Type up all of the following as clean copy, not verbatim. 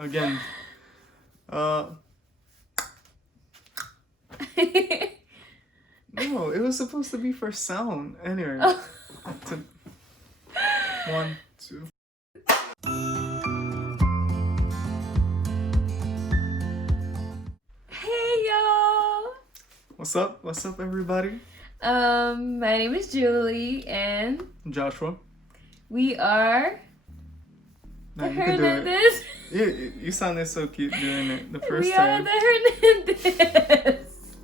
again. No, it was supposed to be for sound. Anyway. Oh. 1, 2. Hey y'all! What's up? What's up, everybody? My name is Julie and Joshua. we are No, the you can do it. Hernandez. You sounded so cute doing it the first We time. are the Hernandez.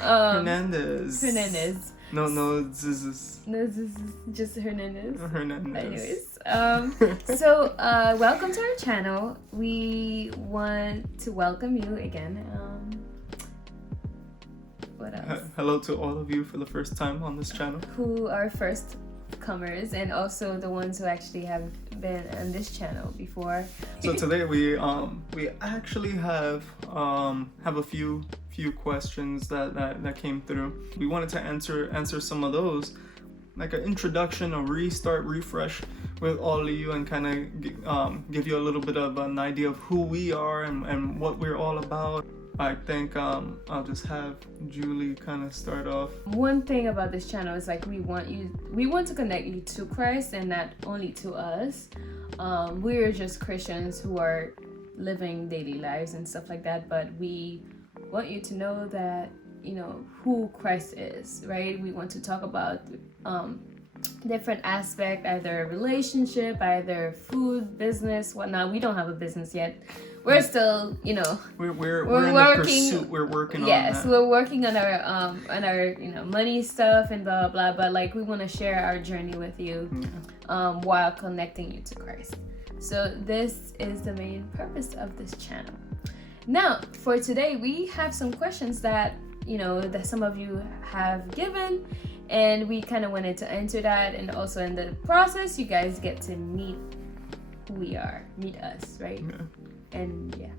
Hernandez. Hernandez. No, this is No, this is just Hernandez. Hernandez. Anyways, so welcome to our channel. We want to welcome you again. What else? Hello to all of you for the first time on this channel. Who are first comers and also the ones who actually have been on this channel before. So today we actually have a few questions that came through. We wanted to answer some of those, like an introduction, a restart, refresh with all of you, and kind of give you a little bit of an idea of who we are and what we're all about. I think I'll just have Julie kind of start off. One thing about this channel is like we want to connect you to Christ and not only to us. We're just Christians who are living daily lives and stuff like that, but we want you to know that, you know, who Christ is, right? We want to talk about different aspect, either relationship, either food, business, whatnot. We don't have a business yet. We're still, you know, We're working, in the pursuit. We're working on that. Yes, we're working on our you know, money stuff and blah blah. But like we want to share our journey with you, while connecting you to Christ. So this is the main purpose of this channel. Now, for today, we have some questions that, you know, that some of you have given, and we kind of wanted to answer that, and also in the process, you guys get to meet who we are, meet us, right? Yeah. And yeah.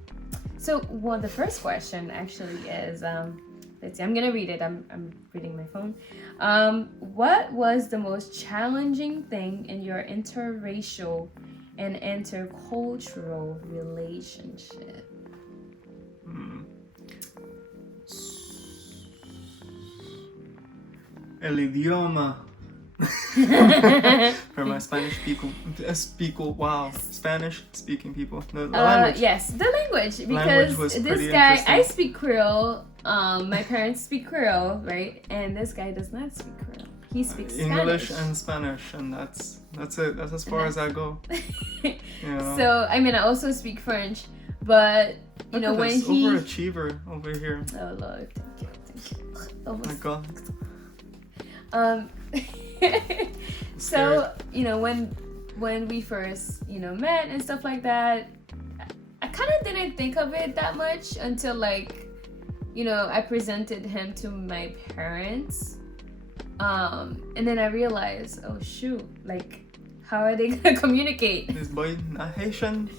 So, well, the first question actually is, let's see, I'm gonna read it. I'm reading my phone. What was the most challenging thing in your interracial and intercultural relationship? El idioma. For my Spanish Spanish speaking people. The language. Yes, the language, because was this pretty guy, interesting. I speak Creole. My parents speak Creole, right? And this guy does not speak Creole. He speaks English Spanish. and Spanish, and that's it. That's as far as I go. You know? So I mean, I also speak French, but you know, when he overachiever over here. Oh Lord, thank you. Oh my God. So you know, when we first, you know, met and stuff like that, I kind of didn't think of it that much until, like, you know, I presented him to my parents, and then I realized, oh shoot, like, how are they gonna communicate? This boy not Haitian,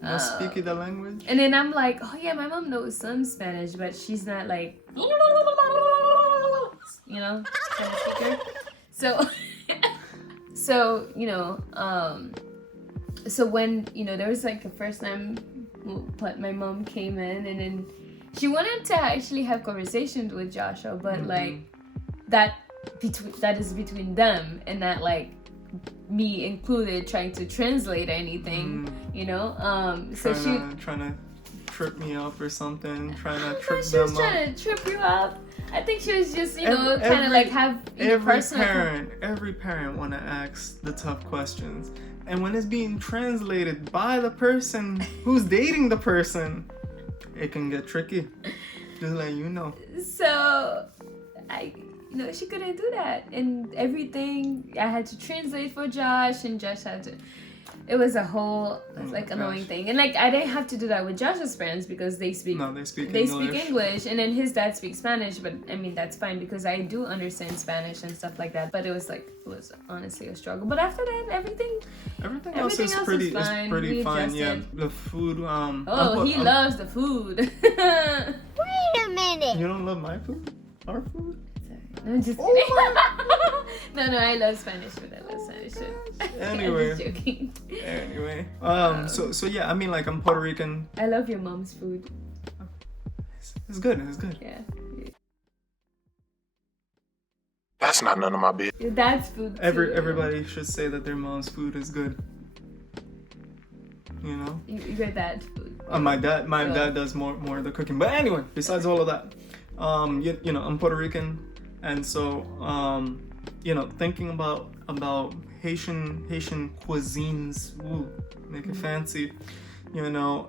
not speaking the language. And then I'm like, oh yeah, my mom knows some Spanish, but she's not like, you know, kind of speaker. So you know, so when, you know, there was like the first time my mom came in, and then she wanted to actually have conversations with Joshua, but like that is between them, and not like me included trying to translate anything, you know. So trying to trip me up or something, trying to trip she them was up. trying to trip you up. I think she was just, you know, kind of like have, you know, personal. Every parent want to ask the tough questions, and when it's being translated by the person who's dating the person, it can get tricky. Just let you know. So you know, she couldn't do that, and everything I had to translate for Josh, and Josh had to. It was a whole like annoying thing, and like I didn't have to do that with Josh's parents because they speak English, and then his dad speaks Spanish. But I mean, that's fine because I do understand Spanish and stuff like that. But it was honestly a struggle. But after that, everything else is pretty fine. Yeah, the food. He loves the food. Wait a minute. You don't love my food? Our food? No, I'm just kidding. No, I love Spanish food. I love Spanish question. Anyway. I'm just joking. Anyway, so yeah, I mean, like, I'm Puerto Rican. I love your mom's food. It's good. It's good. Yeah. That's not none of my business. Your dad's food. Too. Everybody should say that their mom's food is good. You know. Your dad's food. My dad does more of the cooking. But anyway, besides all of that, you know, I'm Puerto Rican, and so you know, thinking about Haitian cuisines, ooh, make it fancy. You know,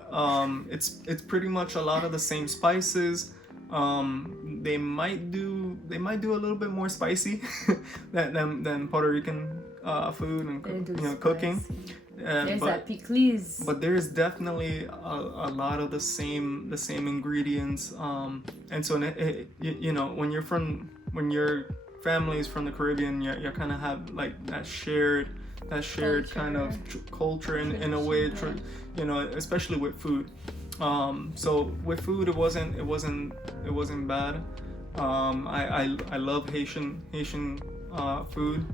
it's pretty much a lot of the same spices. They might do a little bit more spicy than Puerto Rican food and cooking. There's that pickles. But there's definitely a lot of the same ingredients. And so you know, when your family is from the Caribbean, you kind of have like that shared culture. Kind of culture in a way, you know, especially with food. So with food, it wasn't bad. I love Haitian food.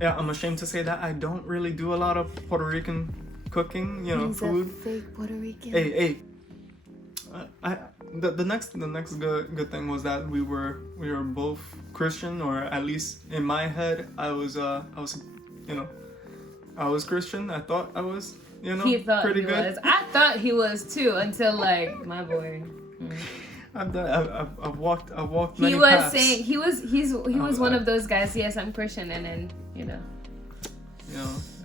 Yeah, I'm ashamed to say that I don't really do a lot of Puerto Rican cooking, you know, He's food. a fake Puerto Rican. Hey. The next good thing was that we were both Christian, or at least in my head, I was Christian. I thought I was, you know, He thought pretty he good. was. I thought he was too until like my boy. I've walked many He was paths. saying he was one of those guys. Yes, I'm Christian, and then you know.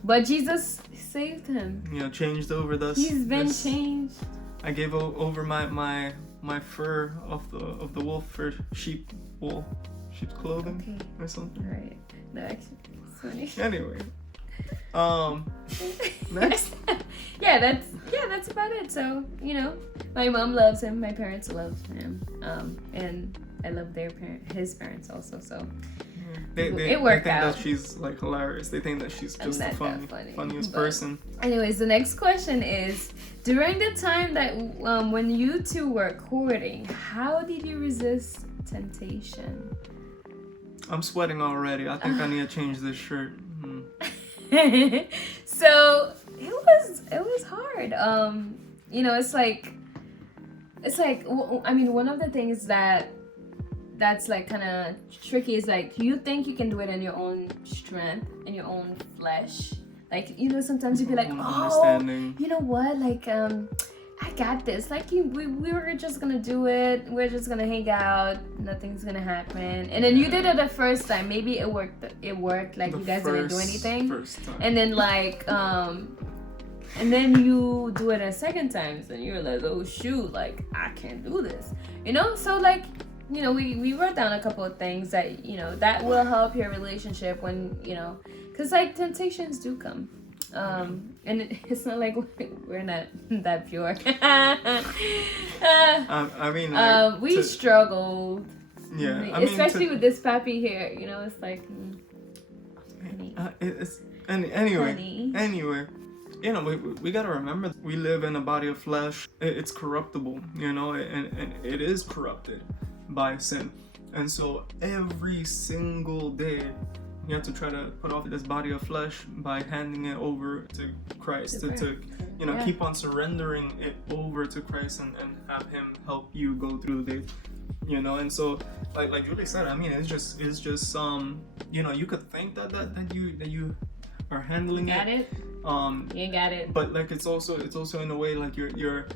But Jesus saved him. You know, changed over this. He's been changed. I gave over my fur of the wolf for sheep's clothing or something. All right. No, actually, it's funny. Anyway, next. that's about it. So you know, my mom loves him. My parents love him. And I love his parents also. So it worked they think out. that she's like hilarious. They think that she's just the funniest but person. Anyways, the next question is: during the time that when you two were courting, how did you resist temptation? I'm sweating already. I think I need to change this shirt. So it was hard. You know, it's like I mean, one of the things that's like kind of tricky is like you think you can do it in your own strength, in your own flesh. Like, you know, sometimes you'd be like, oh, you know what, like I got this. Like we were just gonna do it. We're just gonna hang out. Nothing's gonna happen. And then you did it the first time. Maybe it worked. Like you guys didn't do anything. And then like and then you do it a second time. So you're like, oh shoot, like I can't do this. You know. So like, you know, we wrote down a couple of things that, you know, that will help your relationship when, you know, because like temptations do come. And it's not like we're not that pure. I mean, like, we struggled. Yeah, especially with this pappy here. You know, it's like. Anyway, you know, we gotta remember we live in a body of flesh. It's corruptible, you know, and it is corrupted by sin, and so every single day you have to try to put off this body of flesh by handing it over to Christ, to you know, keep on surrendering it over to Christ and have Him help you go through the day, you know. And so like Julie said, I mean, it's just you know, you could think that you are handling it. You got it. But like it's also in a way like you're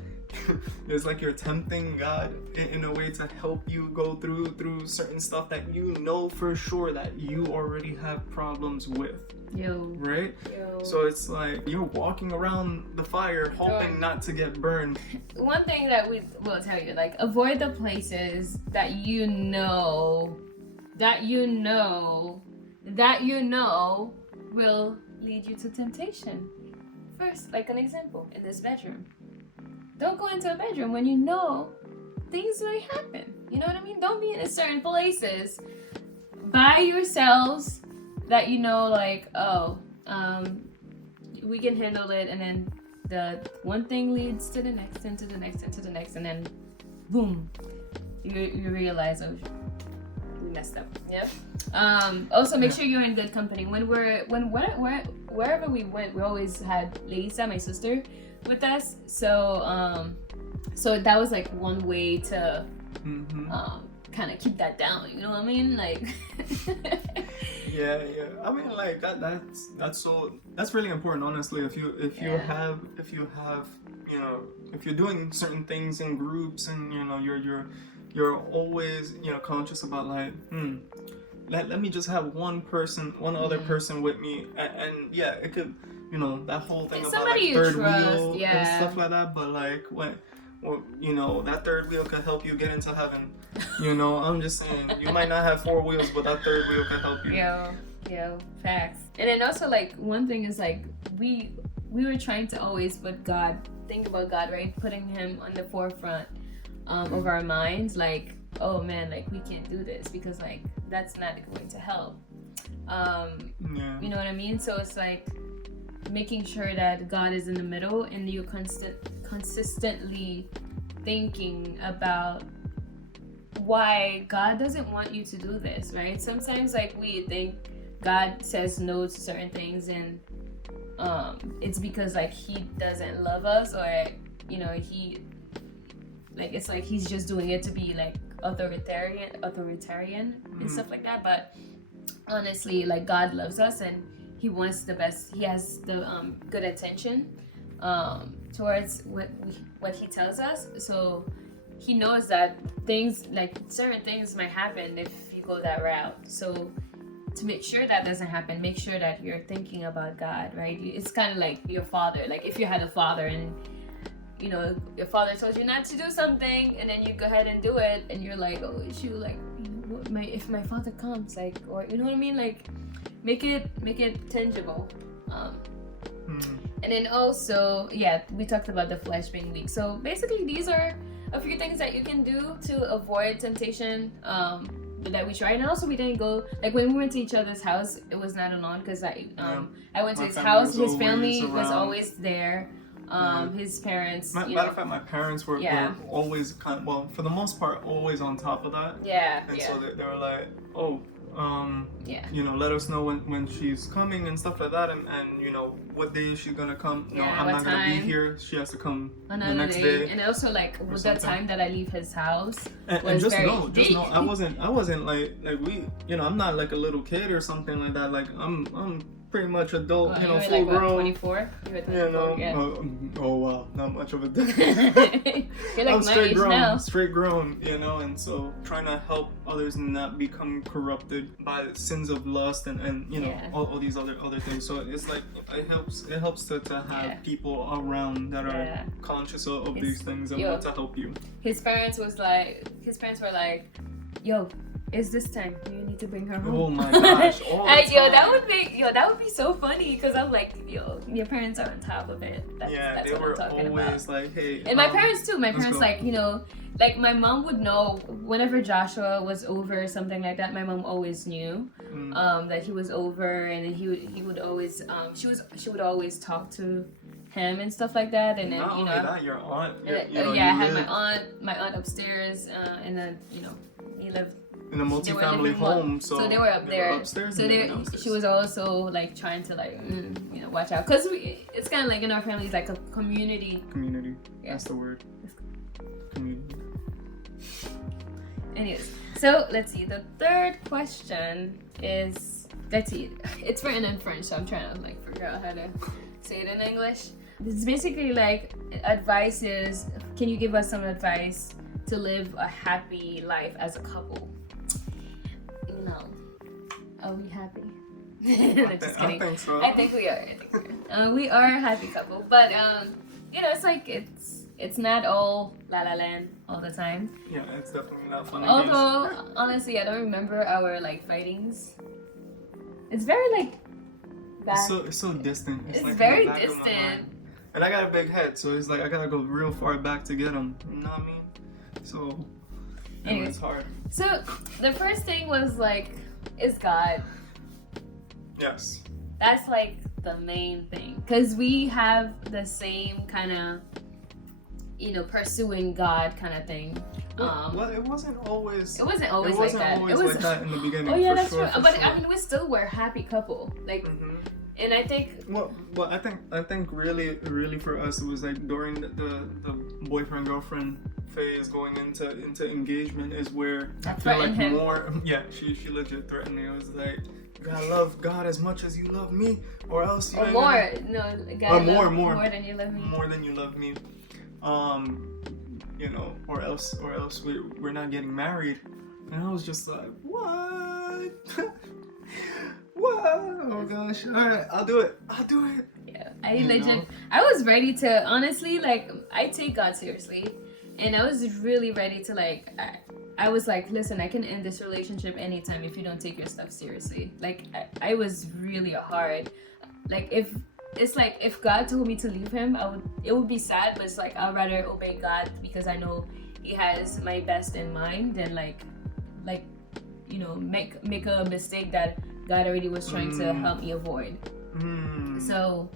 it's like you're tempting God in a way to help you go through certain stuff that you know for sure that you already have problems with. Right? So it's like you're walking around the fire hoping not to get burned. One thing that we will tell you, like, avoid the places that you know will lead you to temptation. First, like an example, in this bedroom. Don't go into a bedroom when you know things may happen. You know what I mean? Don't be in certain places by yourselves that you know, like, we can handle it, and then the one thing leads to the next, and to the next, and to the next, and then boom, you realize, oh, we messed up. Yep. Also make sure you're in good company. Wherever we went, we always had Lisa, my sister, with us. So so that was like one way to kind of keep that down. You know what I mean? Like. Yeah. I mean, like that's really important, honestly. If you have you know, if you're doing certain things in groups, and you know you're always, you know, conscious about like let me just have one other person with me, and yeah, it could, you know, that whole thing about like third wheel and stuff like that. But like when, well, you know, that third wheel could help you get into heaven. You know, I'm just saying, you might not have 4 wheels, but that third wheel could help you. Yo, facts. And then also like one thing is like we were trying to always think about God, right? Putting him on the forefront of our minds. Like, oh man, like we can't do this because like that's not going to help. You know what I mean? So it's like making sure that God is in the middle, and you're consistently thinking about why God doesn't want you to do this, right? Sometimes like we think God says no to certain things, and it's because like he doesn't love us, or you know, he like, it's like he's just doing it to be like authoritarian and stuff like that. But honestly, like God loves us, and he wants the best. He has the good intention towards what he tells us. So he knows that things, like certain things might happen if you go that route. So to make sure that doesn't happen, make sure that you're thinking about God, right? It's kind of like your father. Like if you had a father and, you know, your father told you not to do something, and then you go ahead and do it, and you're like, oh, it's you, like, if my father comes, like, or you know what I mean? Like, make it tangible. And then also, yeah, we talked about the flesh being weak. So basically, these are a few things that you can do to avoid temptation that we tried. And also, we didn't go, like when we went to each other's house, it was not alone, because I went to his house. His family was always there. His parents. Matter of fact, my parents were always well, for the most part, always on top of that. And so they were like, oh, you know, let us know when she's coming and stuff like that, and you know what day she's gonna come. No, I'm not gonna be here. She has to come another the next day. And also like with that time that I leave his house, and just know, I wasn't like we, you know, I'm not like a little kid or something like that. Like I'm pretty much adult, you know, full like, grown. 24? You were 24, you know, oh wow, not much of a difference. You're like I'm straight grown, now. straight grown, you know, and so trying to help others not become corrupted by sins of lust and you know, all these other things. So it's like it helps to have people around that are conscious of these things and want to help you. His parents were like, yo, it's this time. You need to bring her home. Oh my gosh! Like, that would be so funny, because I'm like, yo, your parents are on top of it. That's they what were I'm talking always about. like, hey. And my parents too. My parents, like, you know, like my mom would know whenever Joshua was over or something like that. My mom always knew that he was over, and then he would always she would always talk to him and stuff like that. And then not you know, only that, your aunt. I had my aunt upstairs, and then you know, he lived in a multi-family home, so they were up there. Upstairs, so she was also like trying to like you know, watch out, because it's kind of like in our family, it's like a community. That's the word. Community. Anyways, so let's see, the third question is, let's see, it's written in French, so I'm trying to like figure out how to say it in English. It's basically like, advice is, can you give us some advice to live a happy life as a couple? You know, are we happy? Just kidding. I think so. I think we are. We are a happy couple, but you know, it's like it's not all la la land all the time. Yeah, it's definitely not fun. Although honestly, I don't remember our like fightings. It's very like back. It's so distant. It's like very distant. And I got a big head, so it's like I gotta go real far back to get them. You know what I mean? So anyway, it's hard. So the first thing was like, is God. Yes. That's like the main thing, because we have the same kind of pursuing God kind of thing. Well, it wasn't always. It wasn't always like that in the beginning. Oh yeah, for that's sure, true. for But sure. I mean, we still were a happy couple. Like, and I think. Well, I think really for us it was like during the boyfriend girlfriend phase going into engagement is where I feel like him. more. Yeah, she legit threatened me. It was like, you gotta love God as much as you love me, or else you Or ain't more, gonna- no, God more more than you love me. more than you love me. Or else we're not getting married. And I was just like, what? What? Oh gosh! All right, I'll do it. Yeah, I was ready to honestly, like, I take God seriously, and I was really ready to, like, I was like, listen, I can end this relationship anytime if you don't take your stuff seriously. Like, I was really hard. Like, if God told me to leave him, it would be sad, but it's like I'd rather obey God because I know He has my best in mind than like make a mistake that God already was trying to help me avoid. So,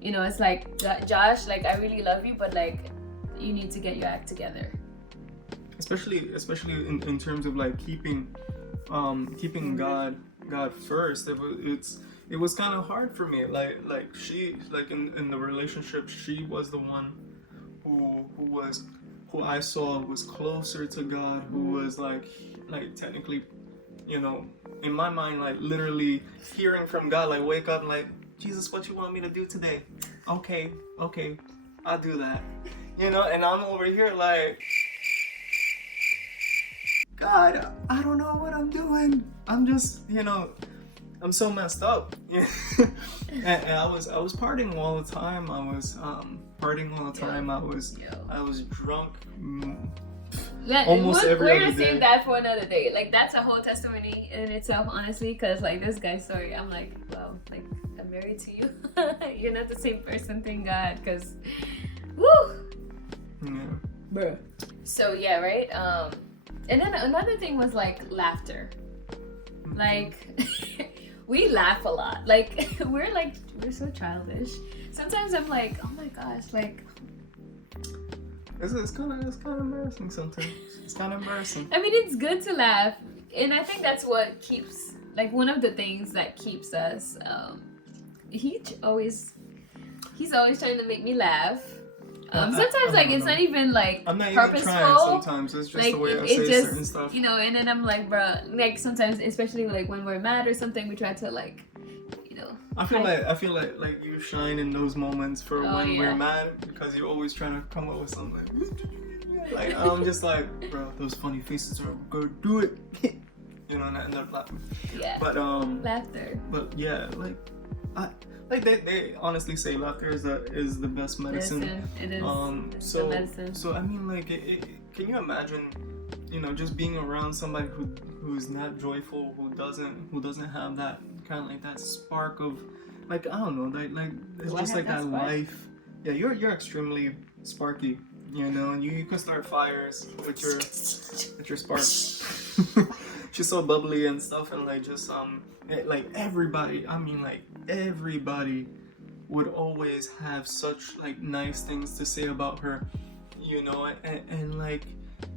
it's like, Josh, like, I really love you, but like, you need to get your act together. Especially in terms of like keeping God first. It was kind of hard for me. Like she, like in the relationship, she was the one who I saw was closer to God, who was like technically, in my mind, like literally hearing from God, like wake up and like, Jesus, what you want me to do today? Okay, I'll do that. And I'm over here like, God, I don't know what I'm doing. I'm just, I'm so messed up. and I was partying all the time. I was partying all the time. I was drunk. Almost every we're other gonna day. save that for another day. Like, that's a whole testimony in itself, honestly, because like this guy's story, I'm like, wow, like, I'm married to you. You're not the same person, thank God, because woo. Yeah. Bruh. So yeah, right. And then another thing was like laughter. Like, we laugh a lot. Like, we're so childish. Sometimes I'm like, oh my gosh, like. It's kind of embarrassing sometimes. It's kind of embarrassing. I mean, it's good to laugh, and I think that's what keeps, like, one of the things that keeps us. He's always trying to make me laugh. Sometimes like it's not even like I'm not purposeful. even trying. Sometimes it's just like, the way I it say just, certain stuff. And then I'm like, bruh, like sometimes, especially like when we're mad or something, we try to like, I feel like you shine in those moments for when we're mad because you're always trying to come up with something. Like I'm just like, bro, those funny faces are gonna do it. And I end up laughing. Yeah. But laughter. But yeah, they honestly say laughter is the best medicine. It is. So medicine. So I mean, like, can you imagine, just being around somebody who's not joyful, who doesn't have that kind of like that spark of, like, I don't know, like it's just like that life. Yeah, you're extremely sparky, and you can start fires with your spark. She's so bubbly and stuff, and like just like everybody would always have such like nice things to say about her, and like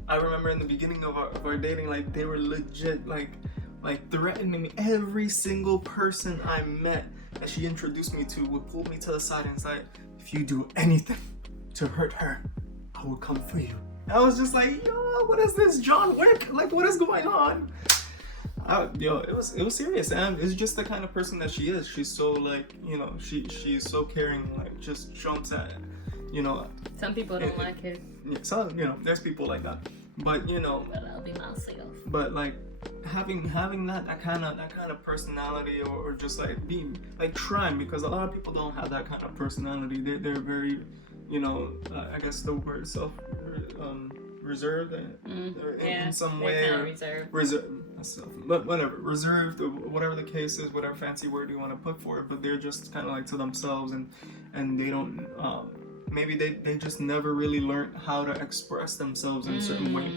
I remember in the beginning of our dating, like they were legit like threatening me. Every single person I met that she introduced me to would pull me to the side and say, if you do anything to hurt her, I will come for you. I was just like, yo, what is this, John Wick? Like, what is going on? It was serious, and it's just the kind of person that she is. She's so like, she's so caring, like just jumps at it, Some people don't like it. Yeah, so there's people like that, but But I'll be myself. But like having that kind of personality, or just like being like trying, because a lot of people don't have that kind of personality. They're very, I guess the word reserved in some way, or reserved, but whatever, reserved, or whatever the case is, whatever fancy word you want to put for it. But they're just kind of like to themselves, and they don't. Maybe they just never really learned how to express themselves in a certain way,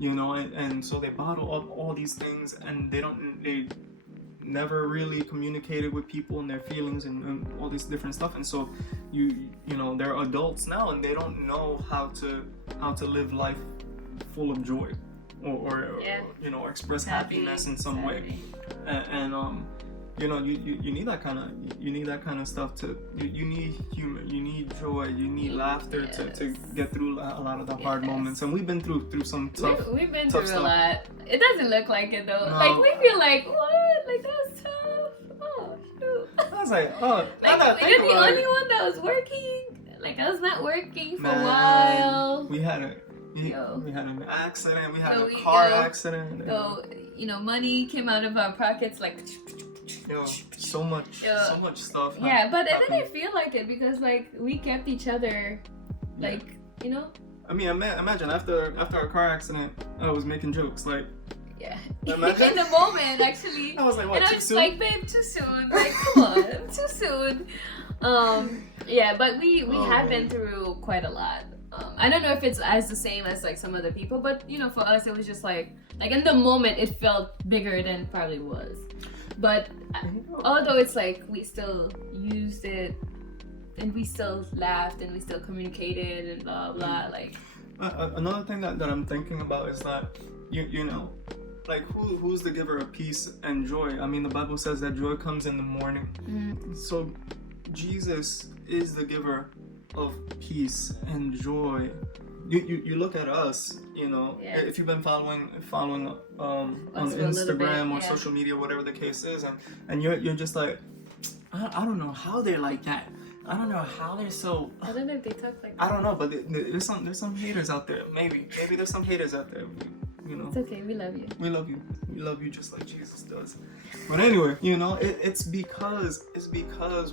and so they bottle up all these things, and they never really communicated with people and their feelings and all this different stuff, and so you know, they're adults now and they don't know how to live life full of joy or you know, or express happiness in some way, and you know, you need that kind of stuff you need humor, you need joy, you need laughter to get through a lot of the hard moments, and we've been through some tough we've been tough through stuff. a lot. It doesn't look like it though. No. Like we feel like, what? Like that was tough. Oh shoot. I was like, oh, Like you're the only one that was working. Like I was not working for a while. We had an accident. We had a So car accident. So you know, money came out of our pockets like. Yo, so much stuff. Yeah, but it happened. didn't feel like it because like we kept each other, like you know. I mean, imagine after our car accident, I was making jokes like. Yeah. Imagine. In the moment, actually. I was like, what? And I Too was soon? like, babe, too soon. Like, come on, too soon. Yeah, but we had been through quite a lot. I don't know if it's as the same as like some other people, but you know, for us, it was just like in the moment, it felt bigger than it probably was. But although it's like we still used it, and we still laughed, and we still communicated, and blah blah. Like another thing that I'm thinking about is that you know, like who's the giver of peace and joy? I mean, the Bible says that joy comes in the morning. Mm-hmm. So Jesus is the giver of peace and joy. You look at us, you know, if you've been following on Instagram or social media, whatever the case is, and you're just like, I don't know how they're like that. I don't know how they're so. I don't know if they talk like that. I don't know, but there's some haters out there. Maybe there's some haters out there. You know. It's okay. We love you. We love you. We love you just like Jesus does. But anyway, you know, it's because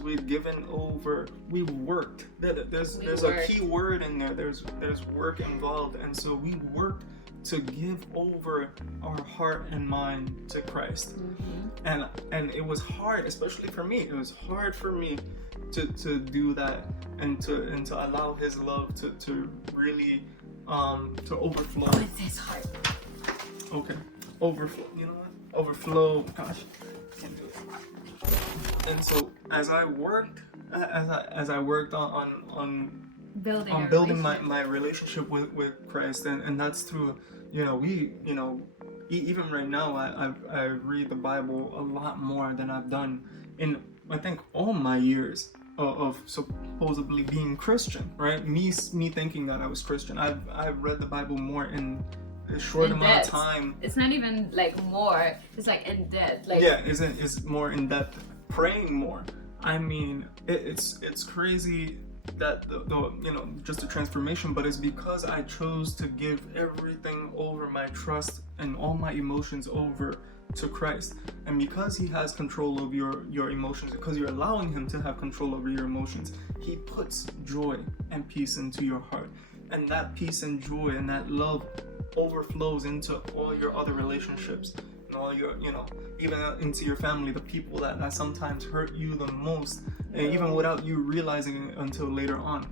we've given over. We worked. There's a key word in there. There's work involved, and so we worked to give over our heart and mind to Christ. Mm-hmm. And it was hard, especially for me. It was hard for me to do that and to allow His love to really to overflow. With His heart. Okay, overflow. You know what? Overflow. Gosh, can't do it. And so as I worked on building my relationship with Christ, and that's through, you know, even right now I read the Bible a lot more than I've done in, I think, all my years of supposedly being Christian, right? Me thinking that I was Christian. I've read the Bible more in a short amount of time. It's not even like more. It's like in depth. Like it's more in depth. Praying more. I mean, it's crazy that the you know, just the transformation, but it's because I chose to give everything over, my trust and all my emotions over to Christ, and because He has control of your emotions, because you're allowing Him to have control over your emotions, He puts joy and peace into your heart, and that peace and joy and that love overflows into all your other relationships and all your, you know, even into your family, the people that sometimes hurt you the most, and even without you realizing it until later on.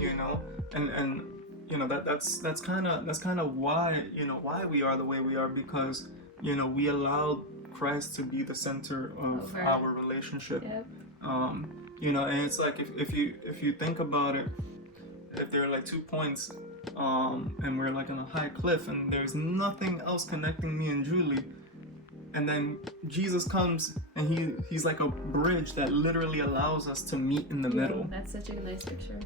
You know, and you know, that's kind of why, you know, why we are the way we are, because, you know, we allowed Christ to be the center of our relationship. You know, and it's like if you think about it, if there are like 2 points and we're like on a high cliff and there's nothing else connecting me and Julie, and then Jesus comes and he's like a bridge that literally allows us to meet in the middle. That's such a nice picture.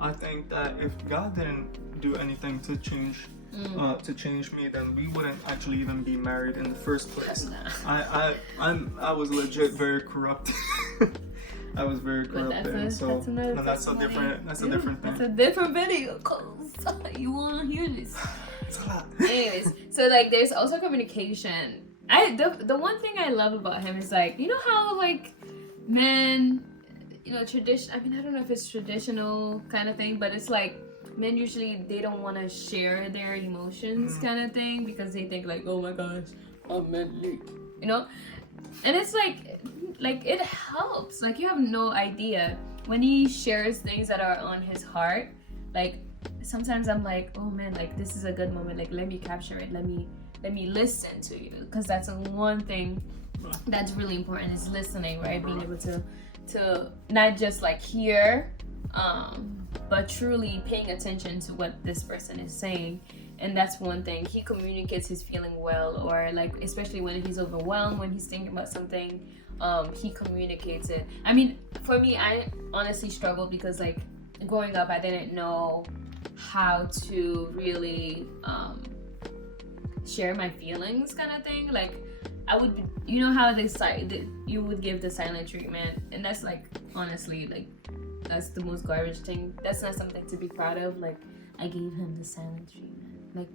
I think that if God didn't do anything to change me, then we wouldn't actually even be married in the first place. I was legit very corrupt. I was very corrupt, and so that's a different thing. That's a different video, cause you wanna hear this. Anyways, so like there's also communication. The one thing I love about him is, like, you know how like men, you know, tradition. I mean, I don't know if it's traditional kind of thing, but it's like men usually they don't want to share their emotions kind of thing, because they think like, oh my gosh, I'm manly, you know. And it's like it helps. Like, you have no idea when he shares things that are on his heart. Like, sometimes I'm like, oh man, like this is a good moment. Like, let me capture it. Let me listen to you, because that's the one thing that's really important, is listening, right? Being able to not just like hear, but truly paying attention to what this person is saying. And that's one thing. He communicates his feeling well, or like especially when he's overwhelmed, when he's thinking about something, he communicates it. I mean, for me, I honestly struggled because like growing up, I didn't know how to really share my feelings, kind of thing. Like I would, you know how you would give the silent treatment, and that's like honestly like that's the most garbage thing. That's not something to be proud of. Like I gave him the silent treatment. Like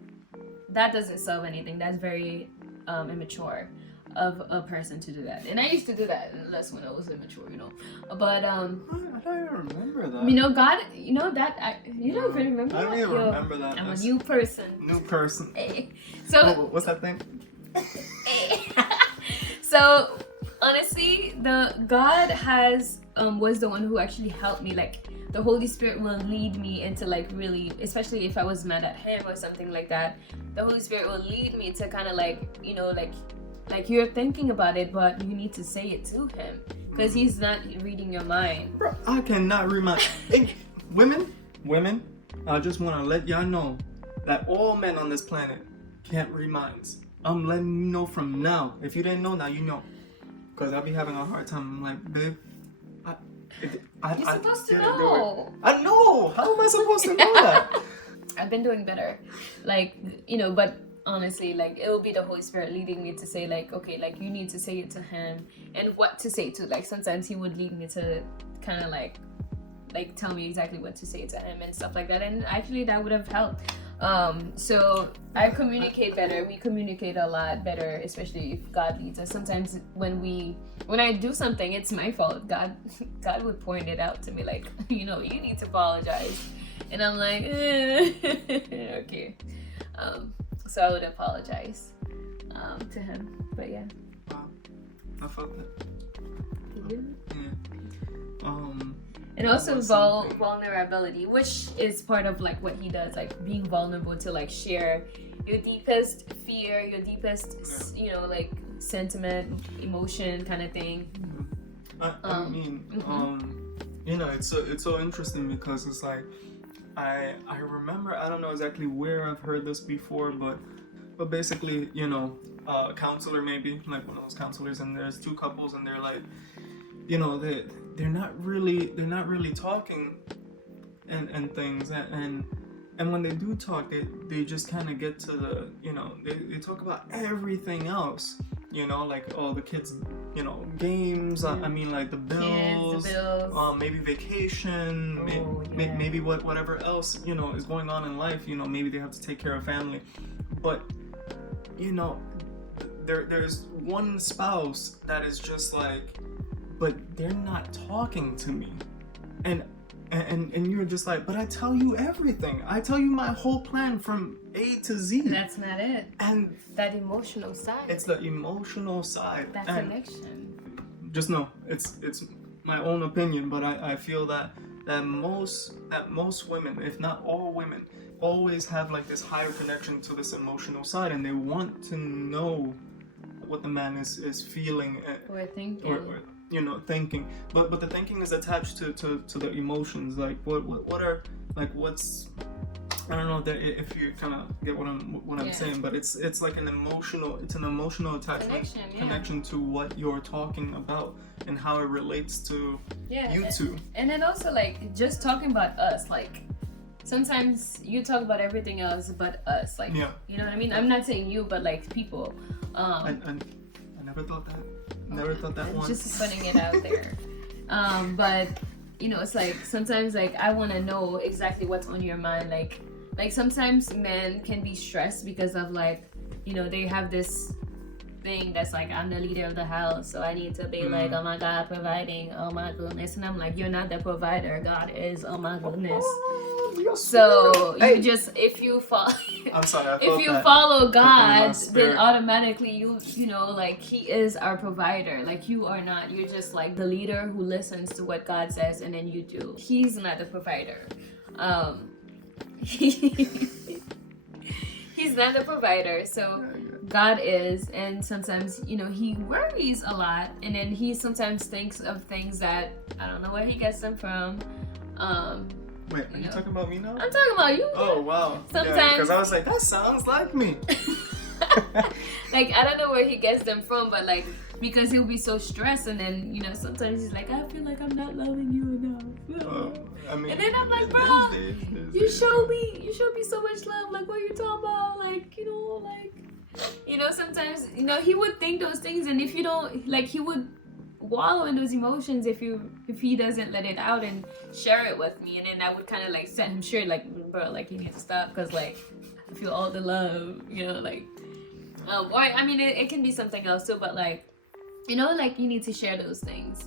that doesn't solve anything. That's very immature of a person to do that. And I used to do that, unless when I was immature, you know. But I don't even remember that. you know, God, you know that you don't even remember I that. don't even remember that. I'm a new person. New person. Hey. So What's that thing? So honestly, the God was the one who actually helped me. Like the Holy Spirit will lead me into like really, especially if I was mad at him or something like that, the Holy Spirit will lead me to kind of like, you know, like you're thinking about it, but you need to say it to him because he's not reading your mind. Bro, I cannot read my women, I just want to let y'all know that all men on this planet can't read minds. I'm letting you know from now. If you didn't know, now you know. Because I'll be having a hard time. I'm like, babe, You're supposed to can't know. do it. I know. How am I supposed to know that? I've been doing better. Like, you know, but honestly, like it will be the Holy Spirit leading me to say like, okay, like you need to say it to him and what to say to. Like sometimes he would lead me to kind of like tell me exactly what to say to him and stuff like that. And actually that would have helped. So I communicate better. We communicate a lot better, especially if God leads us. Sometimes when I do something, it's my fault. God would point it out to me, like, you know, you need to apologize, and I'm like, okay. So I would apologize to him. But yeah. Wow, I felt that. You? Yeah. And also What's something? vulnerability, which is part of like what he does, like being vulnerable to like share your deepest fear, your deepest, you know, like sentiment, emotion kind of thing. I mean, you know, it's so interesting because it's like I remember, I don't know exactly where I've heard this before, but basically, you know, a counselor, maybe like one of those counselors, and there's two couples and they're like, you know, they're not really talking and things, and when they do talk, they just kind of get to the, you know, they talk about everything else, you know, like, oh, the kids, you know, games, I mean, like the bills, maybe vacation, maybe whatever else, you know, is going on in life, you know, maybe they have to take care of family, but, you know, there's one spouse that is just like, but they're not talking to me, and you're just like, but I tell you everything. I tell you my whole plan from A to Z. That's not it. And that emotional side. It's the emotional side. That connection. Just know, it's my own opinion, but I feel that most women, if not all women, always have like this higher connection to this emotional side, and they want to know what the man is feeling or thinking. Or you know, thinking, but the thinking is attached to the emotions. Like what are, like, what's, I don't know that if you kind of get what I'm saying, but it's like an emotional attachment connection to what you're talking about and how it relates to you two. And then also like just talking about us, like sometimes you talk about everything else but us, like, you know what I mean? I'm not saying you, but like people. I never thought that. Never thought that once. Just putting it out there. But you know, it's like sometimes like I want to know exactly what's on your mind. Like sometimes men can be stressed because of like, you know, they have this thing that's like, I'm the leader of the house, so I need to be like, oh my God, providing, oh my goodness. And I'm like, you're not the provider, God is, oh my goodness. So you just, if you follow, I'm sorry, if you follow God, then automatically you know, like he is our provider. Like you are not. You're just like the leader who listens to what God says and then you do. He's not the provider. He's not the provider. So God is, and sometimes, you know, he worries a lot, and then he sometimes thinks of things that I don't know where he gets them from. Wait, are you talking about me now? I'm talking about you. Oh wow. Sometimes, because I was like, that sounds like me. like I don't know where he gets them from, but like because he'll be so stressed, and then you know sometimes he's like, I feel like I'm not loving you enough. I mean, and then I'm like, bro, you showed me so much love. Like, what are you talking about? Like, you know, sometimes, you know, he would think those things, and if you don't, like, he would wallow in those emotions if he doesn't let it out and share it with me, and then I would kind of like set him straight, like, bro, like you need to stop, because like I feel all the love, you know, like, or I mean, it can be something else too, but like, you know, like you need to share those things.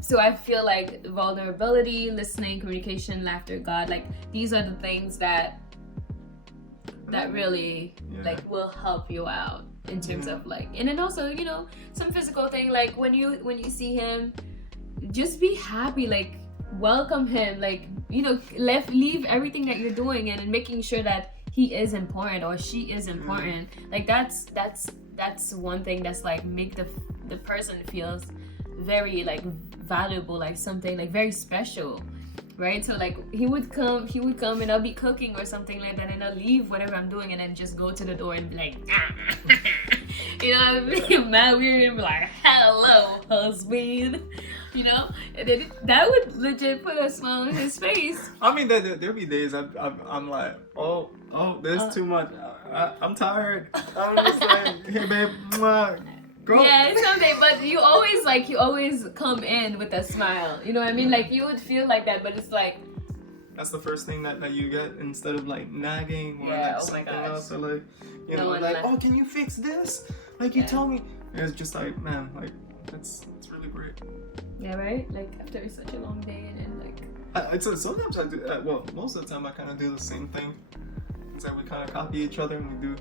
So I feel like vulnerability, listening, communication, laughter, God, like these are the things that really like will help you out in terms of like, and then also, you know, some physical thing, like when you see him, just be happy, like welcome him, like, you know, leave everything that you're doing and making sure that he is important or she is important. Like that's one thing that's like make the person feels very like valuable, like something like very special, right? So like he would come and I'll be cooking or something like that, and I'll leave whatever I'm doing and then just go to the door and be like, you know what I mean? Mad weird, and be like, hello husband, you know, and then that would legit put a smile on his face. I mean, there'll be days I'm like, oh, there's too much. I'm tired. I'm just like, hey babe, mwah. Girl. Yeah, it's something, but you always come in with a smile. You know what I mean? Like you would feel like that, but it's like that's the first thing that you get instead of like nagging or like something else, or like, you know, like, oh, can you fix this? Like you told me. And it's just like, man, like it's really great. Yeah, right. Like after such a long day, and then like sometimes I do. Well, most of the time I kind of do the same thing. It's like we kind of copy each other and we do.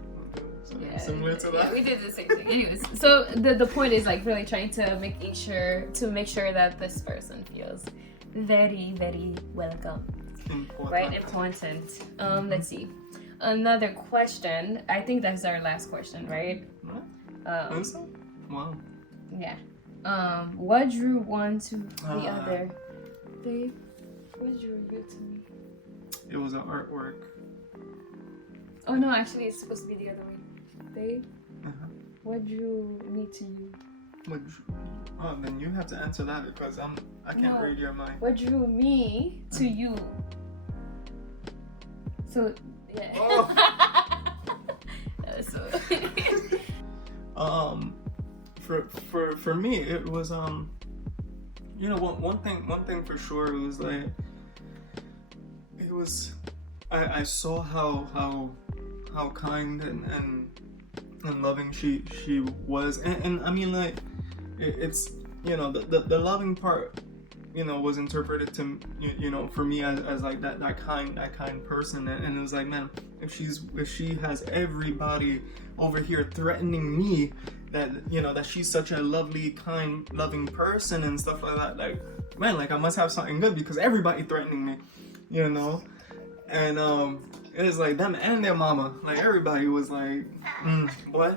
Similar to that. Yeah, we did the same thing. Anyways, so the point is like really trying to make sure that this person feels very, very welcome. Important. Right? Important. Let's see. Another question. I think that's our last question, right? Wow. Yeah. What drew one to the other? Babe, what drew you to me? It was an artwork. Oh no, actually it's supposed to be the other way. Babe, what drew me to you? Oh, then you have to answer that because I can't read your mind. What drew me to you? So yeah. Oh. For me it was you know, one thing for sure, it was like I saw how kind and loving she was, and I mean, like it's, you know, the loving part, you know, was interpreted to, you know, for me as like that kind person, and it was like, man, if she has everybody over here threatening me, that, you know, that she's such a lovely, kind, loving person and stuff like that, like, man, like I must have something good because everybody threatening me, you know. And it was like them and their mama, like everybody was like, boy,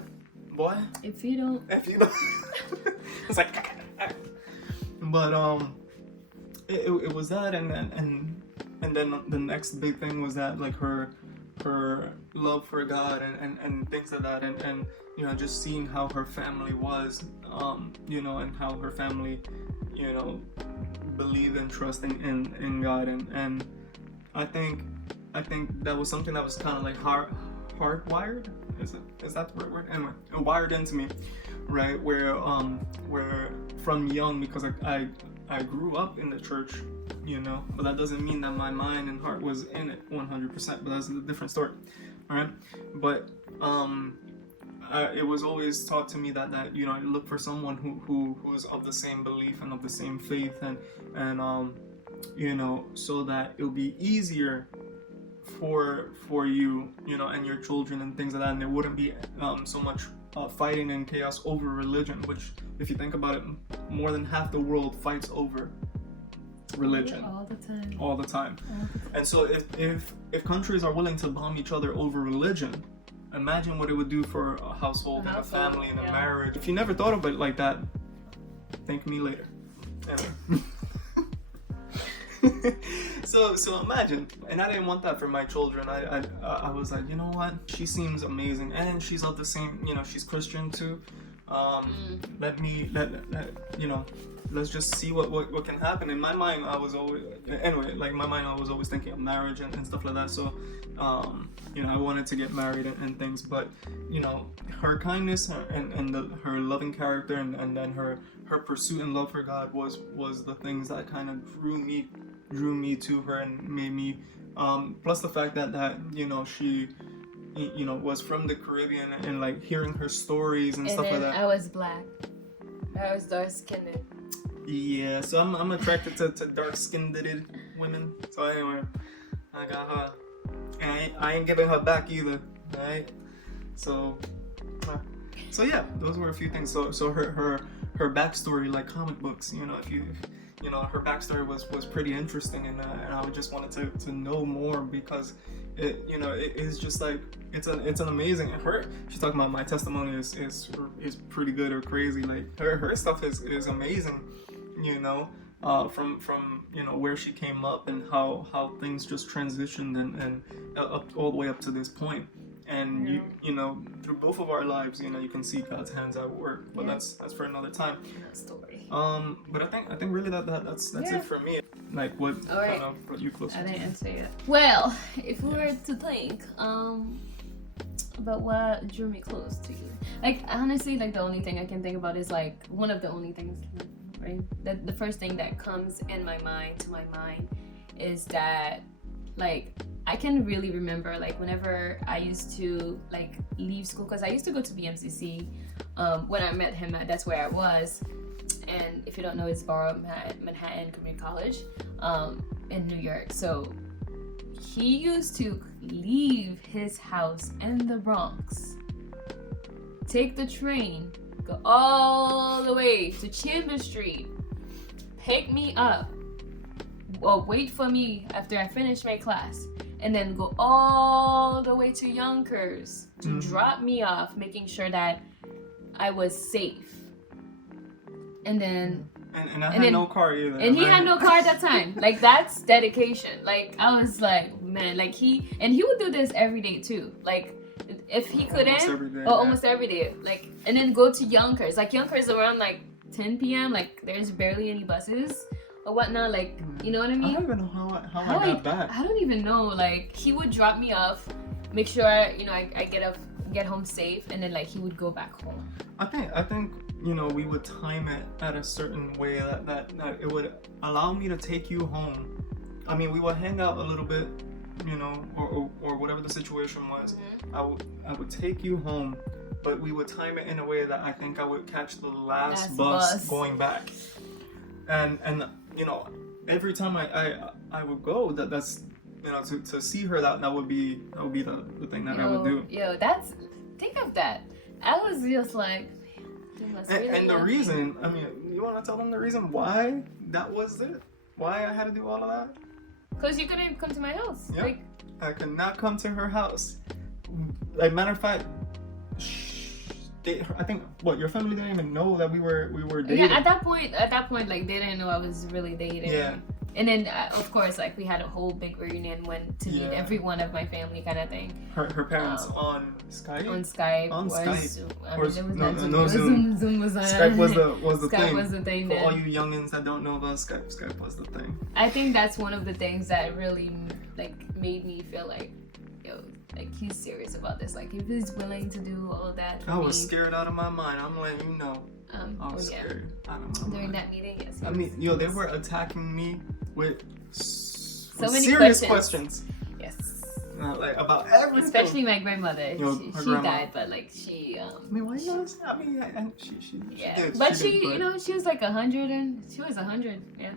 if you don't it's like, but it was that, and then the next big thing was that, like her love for God and things like that, and you know, just seeing how her family was, you know, and how her family, you know, believed and trusting in God, and I think that was something that was kind of like hardwired. Is that the right word? Anyway, it wired into me, right? Where from young, because I grew up in the church, you know, but that doesn't mean that my mind and heart was in it 100%. But that's a different story, all right? But it was always taught to me that you know, I look for someone who is of the same belief and of the same faith, and you know, so that it'll be easier for you, you know, and your children and things like that, and there wouldn't be so much fighting and chaos over religion, which, if you think about it, more than half the world fights over religion all the time. And so if countries are willing to bomb each other over religion, imagine what it would do for a household and a household, family and a yeah. marriage. If you never thought of it like that, thank me later. Anyway. So imagine, and I didn't want that for my children. I was like, you know what? She seems amazing, and she's of the same. You know, she's Christian too. Let you know. Let's just see what can happen. In my mind, I was always thinking of marriage and stuff like that. So, you know, I wanted to get married and things. But, you know, her kindness and her loving character and then her pursuit and love for God was the things that kind of drew me to her and made me. Plus the fact that you know, she, you know, was from the Caribbean and like hearing her stories and stuff like that. I was black. I was dark skinned. Yeah, so I'm attracted to dark-skinned women. So anyway, I got her. And I ain't giving her back either, right? So yeah, those were a few things. So her backstory, like comic books, you know, if you know, her backstory was pretty interesting, and I just wanted to know more because it, you know, it is just like it's an amazing. She's talking about my testimony is pretty good or crazy. Like her stuff is amazing. You know, from you know where she came up and how things just transitioned and up all the way up to this point. And you know, through both of our lives, you know, you can see God's hands at work. But that's for another time. Story. But I think really that's it for me. Like what? All right. I don't know, what you close. I didn't answer yet. Well, if we were to think, about what drew me close to you, like honestly, like the only thing I can think about is like one of the only things. Right? The first thing that comes to my mind is that like I can really remember like whenever I used to like leave school, because I used to go to BMCC when I met him. That's where I was, and if you don't know, it's Borough Manhattan Community College in New York. So he used to leave his house in the Bronx, take the train, go all the way to Chambers Street, pick me up, or wait for me after I finish my class, and then go all the way to Yonkers to drop me off, making sure that I was safe. And then and I had no car either. And he had no car at that time. Like that's dedication. Like I was like, man, like he would do this every day too. Like if he couldn't, almost every day, like, and then go to Yonkers. Like Yonkers around like 10 p.m. Like there's barely any buses or whatnot. Like, you know what I mean? I don't even know how I got back. I don't even know. Like he would drop me off, make sure you know I get home safe, and then like he would go back home. I think you know, we would time it at a certain way that it would allow me to take you home. I mean, we would hang out a little bit, you know, or whatever the situation was. I would take you home, but we would time it in a way that I think I would catch the last bus going back. And you know, every time I would go, that's you know, to see her, that would be the thing that I would do. Yo, think of that. I was just like, and the reason, I mean, you want to tell them the reason why that was it? Why I had to do all of that? Because you couldn't come to my house. Yeah. Like, I could not come to her house. Like, matter of fact, I think your family didn't even know that we were dating. Yeah, at that point, like they didn't know I was really dating. Yeah. And then, of course, like we had a whole big reunion, went to meet every one of my family, kind of thing. Her parents on Skype. On Skype. On was, Skype. I mean, it was no Zoom. Zoom was Skype was the Skype thing. was the thing. For all you youngins that don't know about Skype, Skype was the thing. I think that's one of the things that really like made me feel like, yo, like he's serious about this. Like if he's willing to do all that. I was scared out of my mind. I'm letting you know. I was scared out of my mind. During that meeting, yes. I mean, yo, they were attacking me with so many serious questions. Yes. Like about everything. Especially my grandmother. Yo, she died, but like she. I mean, why you always? I mean, she yeah. did. But she you know, she was like 100, and she was 100. Yeah.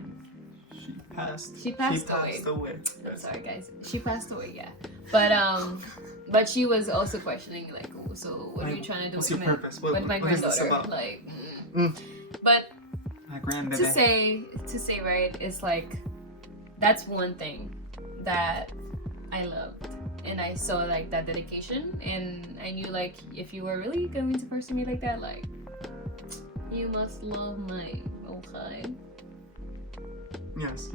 She passed away. I'm sorry, guys. She passed away. Yeah. But she was also questioning like, oh, so what are you trying to do what's with your purpose? What my is this granddaughter? about? Like, but my granddaughter. to say right, it's like that's one thing that I loved and I saw like that dedication, and I knew like if you were really going to pursue me like that, like you must love me, okay? Yes.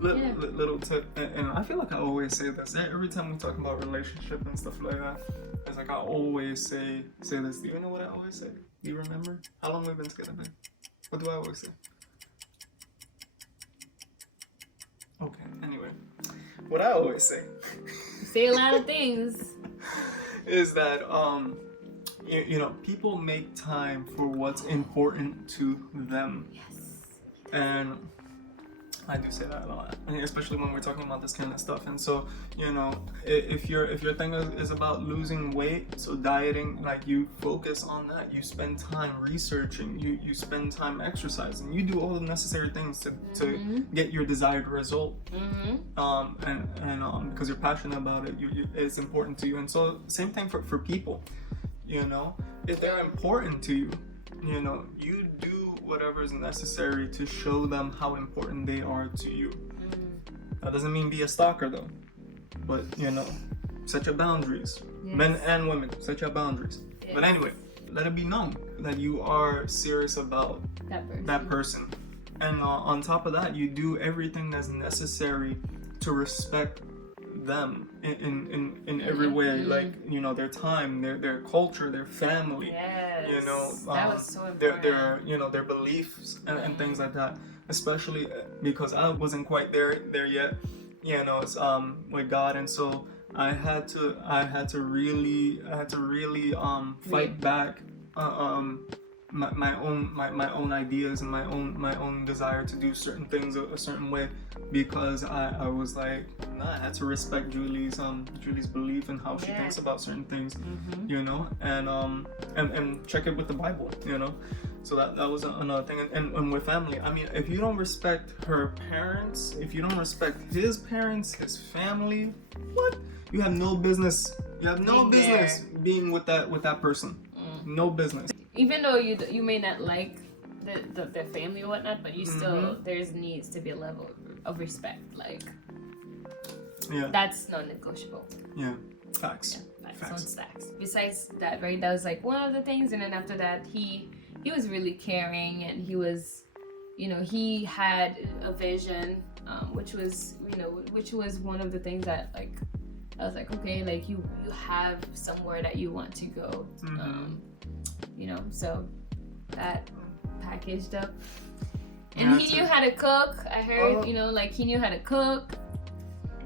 Little tip, and I feel like I always say this every time we talk about relationship and stuff like that. It's like I always say this. Do you know what I always say? Do you remember how long we've been together, babe? What do I always say? Okay. Anyway, what I always say. You say a lot of things. Is that you know, people make time for what's important to them. Yes. And I do say that a lot, and especially when we're talking about this kind of stuff. And so, you know, if your thing is about losing weight, so dieting, like you focus on that. You spend time researching. You spend time exercising. You do all the necessary things to get your desired result. And because you're passionate about it, it's important to you. And so, same thing for people. You know, if they're important to you, you know, you do whatever is necessary to show them how important they are to you. That doesn't mean be a stalker though, but you know, set your boundaries. Yes. Men and women, set your boundaries. Yes. But anyway, let it be known that you are serious about that person. And on top of that, you do everything that's necessary to respect them in every way, like, you know, their time, their culture, their family. Yes. You know, that was so important. their you know, their beliefs and things like that. Especially because I wasn't quite there yet. You know, it's with God, and so I had to really fight back my own ideas and my own desire to do certain things a certain way, because I was like, nah, I had to respect Julie's belief and how she thinks about certain things, you know, and check it with the Bible, you know. So that was another thing. And with family, I mean, if you don't respect her parents, if you don't respect his parents, his family, what? You have no business. You have no business being with that person. No business. Even though you may not like the family or whatnot, but you still, there's needs to be a level of respect. Like, that's non-negotiable. Yeah, facts. Yeah, facts on stacks. Besides that, right, that was like one of the things. And then after that, he was really caring, and he was, you know, he had a vision, which was one of the things that, like, I was like, okay, like you have somewhere that you want to go, you know, so that packaged up. And he knew how to cook. I heard, you know, like he knew how to cook.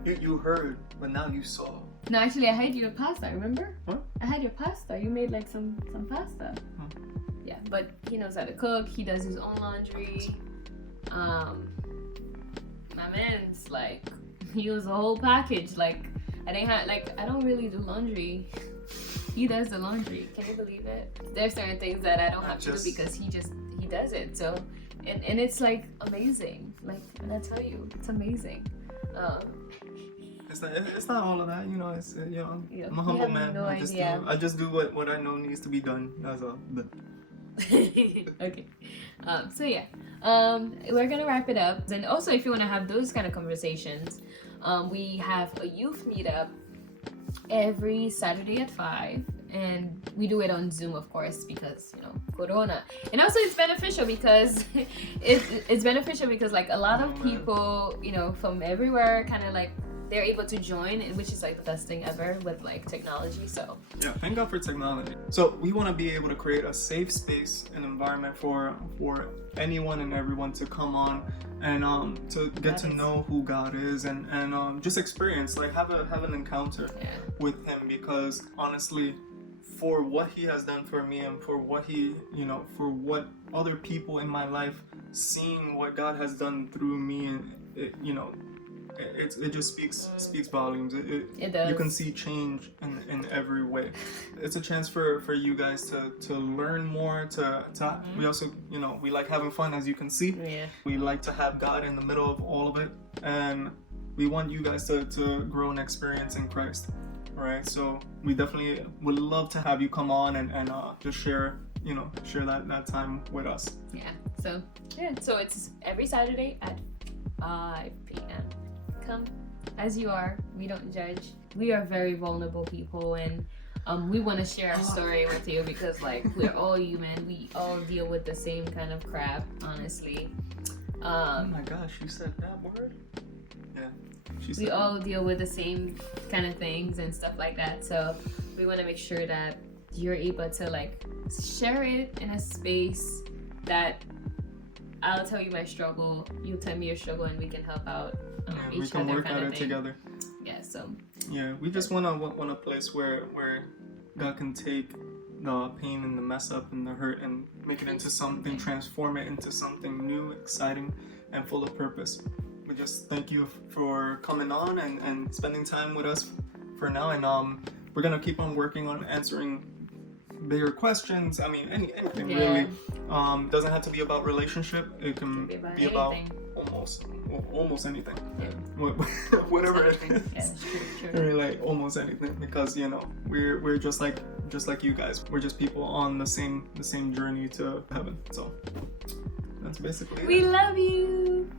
You heard, but now you saw. No, actually, I had your pasta. Remember? What? I had your pasta. You made like some pasta. Yeah, but he knows how to cook. He does his own laundry. My man's like, he was a whole package. Like, I don't really do laundry. He does the laundry. Can you believe it? There's certain things that I don't have to do because he does it. So, and it's like amazing. Like, when I tell you, it's amazing. It's not all of that, you know. It's you know, I'm a humble man. No idea. I just do what I know needs to be done. That's all. But. Okay. So yeah, we're gonna wrap it up. And also, if you want to have those kind of conversations, we have a youth meetup every Saturday at 5, and we do it on Zoom, of course, because, you know, Corona. And also, it's beneficial because it's beneficial because, like, a lot of people, you know, from everywhere, kind of like, they're able to join, which is like the best thing ever with like technology. So yeah, thank God for technology. So we want to be able to create a safe space and environment for anyone and everyone to come on and to get to know who God is and just experience, like, have an encounter with Him, because honestly, for what He has done for me and for what He, you know, for what other people in my life, seeing what God has done through me, and it, you know, it just speaks volumes. It does. You can see change in every way. It's a chance for you guys to learn more. We also, you know, we like having fun, as you can see. Yeah. We like to have God in the middle of all of it, and we want you guys to grow and experience in Christ. All right. So we definitely would love to have you come on and just share that time with us. Yeah. So it's every Saturday at 5 p.m. Come as you are. We don't judge. We are very vulnerable people, and we want to share our story with you because, like, we're all human. We all deal with the same kind of crap, honestly. Oh my gosh, you said that word? Yeah. We all deal with the same kind of things and stuff like that. So we want to make sure that you're able to, like, share it in a space that I'll tell you my struggle, you tell me your struggle, and we can help out each we can other work kind at of it thing. together. Yeah, so. Yeah, we just want a place where God can take the pain and the mess up and the hurt and make it into something, transform it into something new, exciting, and full of purpose. We just thank you for coming on and spending time with us for now, and we're gonna keep on working on answering bigger questions. I mean, anything really. Doesn't have to be about relationship. It can be about almost anything. Yeah. Whatever it is. Yeah, true. Really, like almost anything, because we're just like you guys. We're just people on the same journey to heaven. So that's basically it. We love you.